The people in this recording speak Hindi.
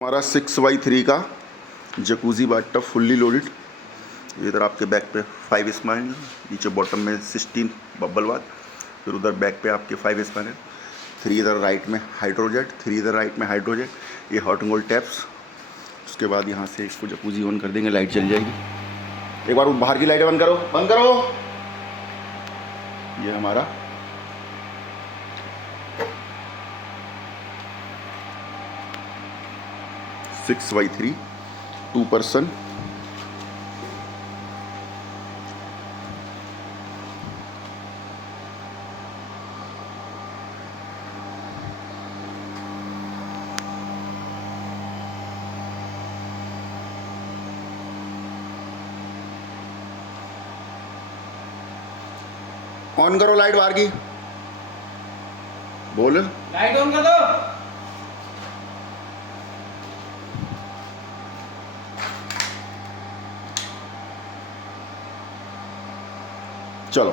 हमारा 6x3 का जकूजी बाथटब फुल्ली लोडेड। इधर आपके बैक पे 5 स्पैन, नीचे बॉटम में 16 बबल बाथ, फिर उधर बैक पे आपके 5 स्पैन है, 3 इधर राइट में हाइड्रोजेट, 3 इधर राइट में हाइड्रोजेट, ये हॉट एंड कोल्ड टैप्स। उसके बाद यहाँ से इसको जकूजी ऑन कर देंगे, लाइट जल जाएगी। एक बार बाहर की लाइटें बंद करो, बंद करो। ये हमारा six by three 2 person on करो लाइट बाहर की, बोल लाइट ऑन कर दो। चलो।